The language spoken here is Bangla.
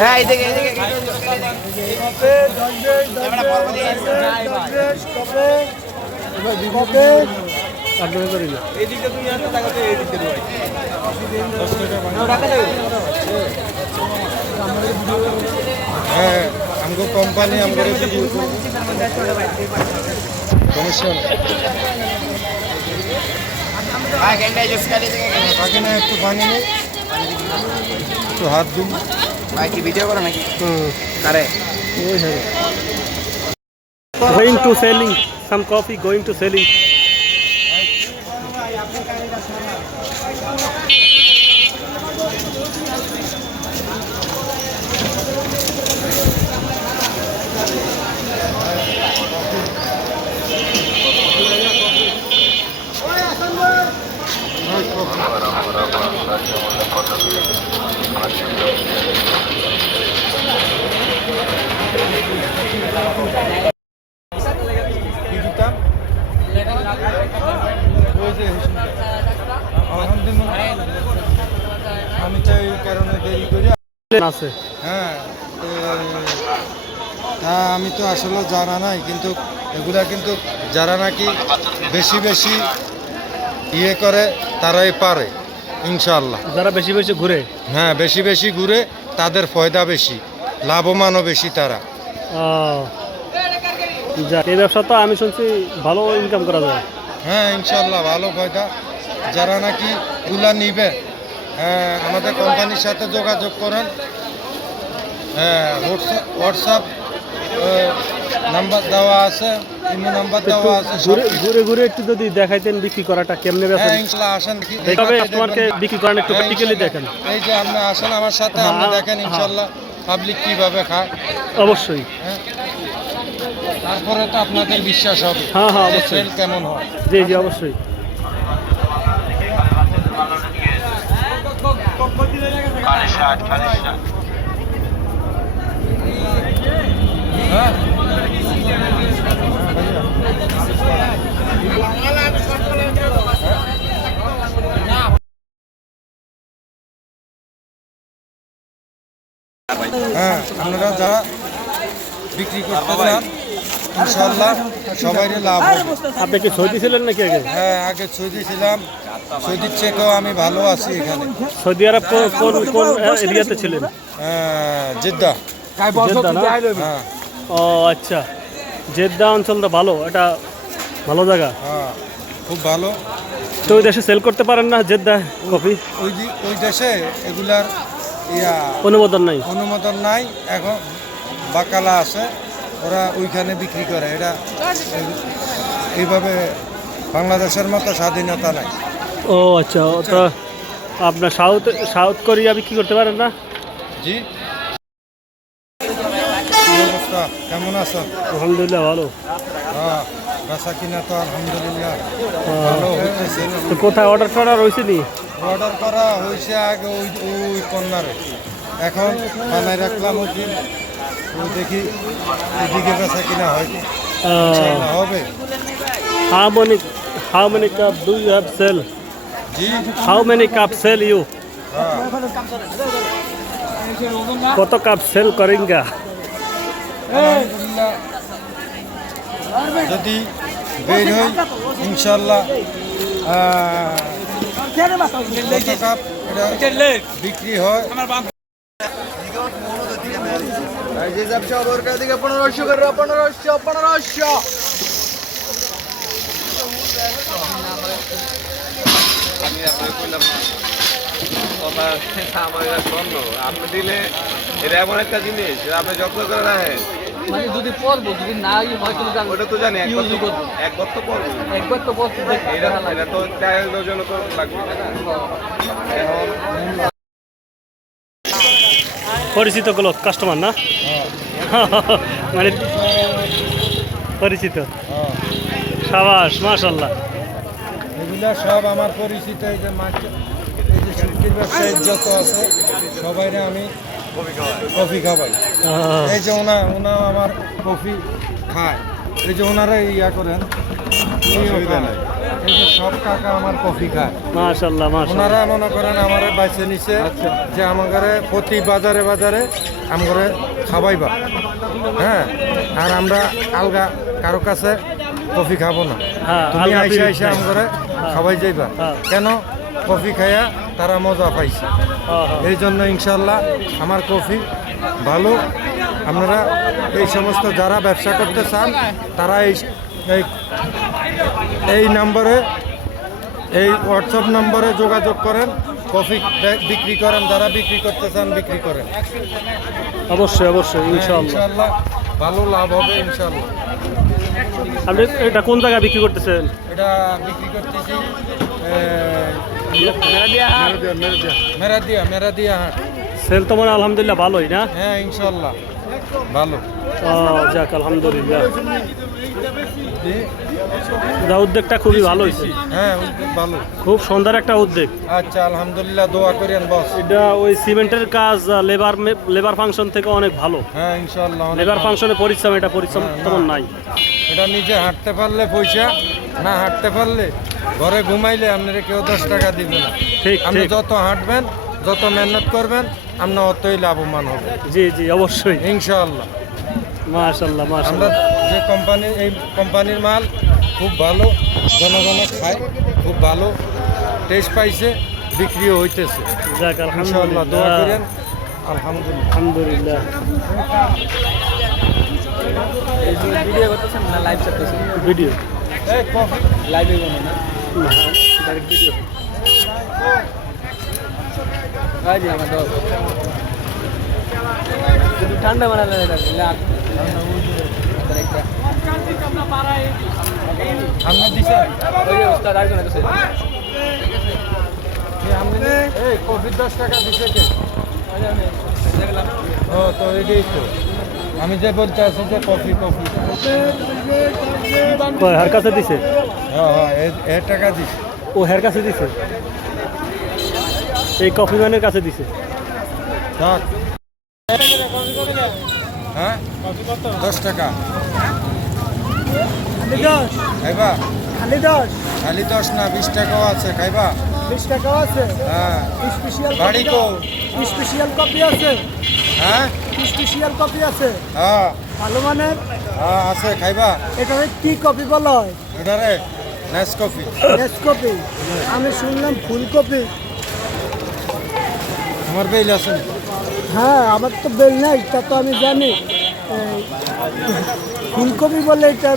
হ্যাঁ এইদিকে এইদিকে আপনাদের করি না এইদিকে তুমি আসো টাকাতে এইদিকে দেবো 10 টাকা হ্যাঁ আমগো কোম্পানি আমগো সমস্যা ভাই গেন্ডাই জুস খালি থেকে থাকে না একটু পানি নেই একটু হাত দিন ভাই কি ভিডিও করো নাকি আরে ওই হ্যাঁ going to selling some coffee going to selling কি দিতাম ওই যে আলহামদুলিল্লাহ আমি তো এই কারণে দেরি করি আছে হ্যাঁ তা আমি তো আসলে জানা নাই কিন্তু এগুলা কিন্তু যারা নাকি বেশি বেশি ইয়ে করে তারাই পারে ইনশাআল্লাহ যারা বেশি বেশি ঘুরে হ্যাঁ বেশি বেশি ঘুরে তাদের ফয়দা বেশি লাভবানও বেশি তারা যাক এই ব্যবসা তো আমি শুনছি ভালো ইনকাম করা যায় হ্যাঁ ইনশাআল্লাহ ভালো ফয়দা যারা নাকি গুলা নিবে আমাদের কোম্পানির সাথে যোগাযোগ করেন হ্যাঁ হোয়াটসঅ্যাপ নাম্বার দেওয়া আছে ইমো নাম্বার দেওয়া আছে সব ঘুরে ঘুরে একটু যদি দেখাইতেন বিক্রি করাটা কেমনে ব্যাপার হ্যাঁ ইনশাআল্লাহ আসেন দেখাবে কাস্টমারকে বিক্রি করেন একটু প্র্যাকটিক্যালি দেখেন এই যে আপনি আসেন আমার সাথে আপনি দেখেন ইনশাআল্লাহ পাবলিক কিভাবে খায় অবশ্যই হ্যাঁ তারপরে তো আপনাদের বিশ্বাস হবে হ্যাঁ হ্যাঁ যে অবশ্যই সেল কেমন হয় জি জি অবশ্যই হ্যাঁ হ্যাঁ আপনারা যারা বিক্রি করতে চান ইনশাল্লাহ সবারই লাভ হবে আপনি কি সৌদি ছিলেন নাকি আগে হ্যাঁ আগে সৌদি ছিলাম সৌদির চেয়েও আমি ভালো আছি এখানে সৌদি আরব কোন কোন এরিয়াতে ছিলেন জেদ্দা জেদ্দা না? হ্যাঁ ও আচ্ছা জেদ্দা অঞ্চলটা ভালো এটা ভালো জায়গা হ্যাঁ খুব ভালো তো ওই দেশে সেল করতে পারেন না জেদ্দা কফি ওই দেশে এগুলার অনুমোদন নাই অনুমোদন নাই এখন বাকালা আছে ওরা ওইখানে বিক্রি করে এটা এইভাবে বাংলাদেশের মতো স্বাধীনতা নাই ও আচ্ছা তো আপনার সাউথ কোরিয়া বিক্রি করতে পারেন না জি কি অবস্থা কেমন আছেন আলহামদুলিল্লাহ ভালো হ্যাঁ বেচা কিনা তো আলহামদুলিল্লাহ ভালো হইতেছে তো কোথায় অর্ডার হয়েছে নি অর্ডার করা হয়েছে আগে ওই কর্নারে এখন বানায় রাখলাম ওই দিন ওই দেখি এদিকে বেচা কিনা হয় ইনশাআল্লাহ হবে how many cup do you have sell G how many cup sell you হ্যাঁ কত কাপ সেল করেনগা আলহামদুলিল্লাহ যদি বের হই ইনশাআল্লাহ কত কাপ এটা বিক্রি হয় যে ব্যবসা ওর কাছ থেকে 1500 করে 1500 আমি আপনাকে কইলাম না কথা আমার এটা স্বর্ণ আপনি দিলে এটা এমন একটা জিনিস আপনি যত্ন করে রাখেন মানে যদি পড়বো যদি না হয়তো ওটা তো জানি একবার তো পড়বো একবার তো পড়তে এটা তো চায়ের জন্য তো লাগবে এখন পরিচিত গুলো কাস্টমার না মানে পরিচিত সাবাস মাশাআল্লাহ এগুলা সব আমার পরিচিত এই যে এই যে শুক্তির ব্যবসায়ী যত আছে সবাইরে আমি কফি খাওয়াই এই যে ওনা আমার কফি খায় এই যে ওনারা ইয়া করেন অসুবিধা নাই এই যে সব কাকা আমার কফি খায়। মাশাআল্লাহ মাশাআল্লাহ। ওনারা মনে করেন আমারে বাইছে নিছে যে আমাকে প্রতি বাজারে বাজারে আমাকে খাওয়াইবা, হ্যাঁ। আর আমরা আলগা কারো কাছে কফি খাবো না, হ্যাঁ, তুমি আলগা আইসা পিরিচ আইসা নাই। আমাকে খাওয়াই যাইবা। হ্যাঁ। কেন? কফি খাইয়া তারা মজা পাইছে, হ্যাঁ, হ্যাঁ। এই জন্য ইনশাল্লাহ আমার কফি ভালো। আপনারা এই সমস্ত যারা ব্যবসা করতে চান তারা এই নম্বরে, এই হোয়াটসঅ্যাপ নম্বরে যোগাযোগ করেন, কফি বিক্রি করেন, যারা বিক্রি করতে চান বিক্রি করেন। অবশ্যই অবশ্যই ইনশাআল্লাহ। ইনশাল্লাহ ভালো লাভ হবে ইনশাল্লাহ। আপনি এটা কোন জায়গায় বিক্রি করতেছেন? এটা বিক্রি করতেছি মেরাদিয়া হাট। সেল তো মানে আলহামদুলিল্লাহ ভালোই না? হ্যাঁ ইনশাল্লাহ ভালো। ও যাক আলহামদুলিল্লাহ। জি, যা উদ্যোগটা খুবই ভালো হয়েছে, হ্যাঁ উদ্যোগ ভালো। খুব সুন্দর একটা উদ্যোগ। আচ্ছা আলহামদুলিল্লাহ, দোয়া করেন বস। এটা ওই সিমেন্টের কাজ লেবার ফাংশন থেকে অনেক ভালো। হ্যাঁ ইনশাল্লাহ অনেক লেবার ভালো। ফাংশনে পরিশ্রম, এটা পরিশ্রম তেমন নাই। এটা নিজে হাঁটতে পারলে পয়সা, না হাঁটতে পারলে ঘরে ঘুমাইলে আপনারা কেউ 10 টাকা দিবে না। ঠিক আপনি ঠিক। যত হাঁটবেন, যত মেহনত করবেন, আপনি অতই লাভবান হবে জি জি অবশ্যই। ইনশাআল্লাহ। মাশাআল্লাহ আমরা মাশাআল্লাহ। যে এই কোম্পানির মাল খুব ভালো, জনগণ খায়, খুব ভালো টেস্ট পাইছে, বিক্রিও হইতেছে যাক ইনশাআল্লাহ। দোয়া আলহামদুলিল্লাহ করেন আলহামদুলিল্লাহ। আলহামদুলিল্লাহ। ভিডিও করতেছেন না লাইভ করতেছেন? ভিডিও এই কফি লাইভে কোনো না, ডাইরেক্ট ভিডিও। এই যে আমার দোস্ত যদি ঠান্ডা বানালে এটা লাগ একটা আমরা দিছে ওই যে উস্তাদ আর কোন আছে এই কফি 10 টাকা দিছে কে? দেখলাম ও তো এটাই তো আমি যে বলতে আছি যে কফি কফি। কয় হার কাছে দিছে? হ্যাঁ হ্যাঁ এর টাকা দিছে। ও হের কাছে দিছে, এই কফি ম্যানের কাছে দিছে। থাক। হ্যাঁ 10 টাকা খাইবা? খালি 10 না 20 টাকাও আছে, খাইবা? 20 টাকাও আছে, হ্যাঁ। স্পেশাল বাড়ি কো? স্পেশাল কপি আছে, হ্যাঁ স্পেশাল কপি আছে হ্যাঁ ভালো মানের। হ্যাঁ আছে, খাইবা? এটাকে কি কপি বলা হয়? এটারে নেস কফি। রেড কপি, আমি শুনলাম ফুলকপি। আমার বেল আছে না? হ্যাঁ আমার তো বেল নাই, তা তো আমি জানি। এই ফুলকপি বলে এটা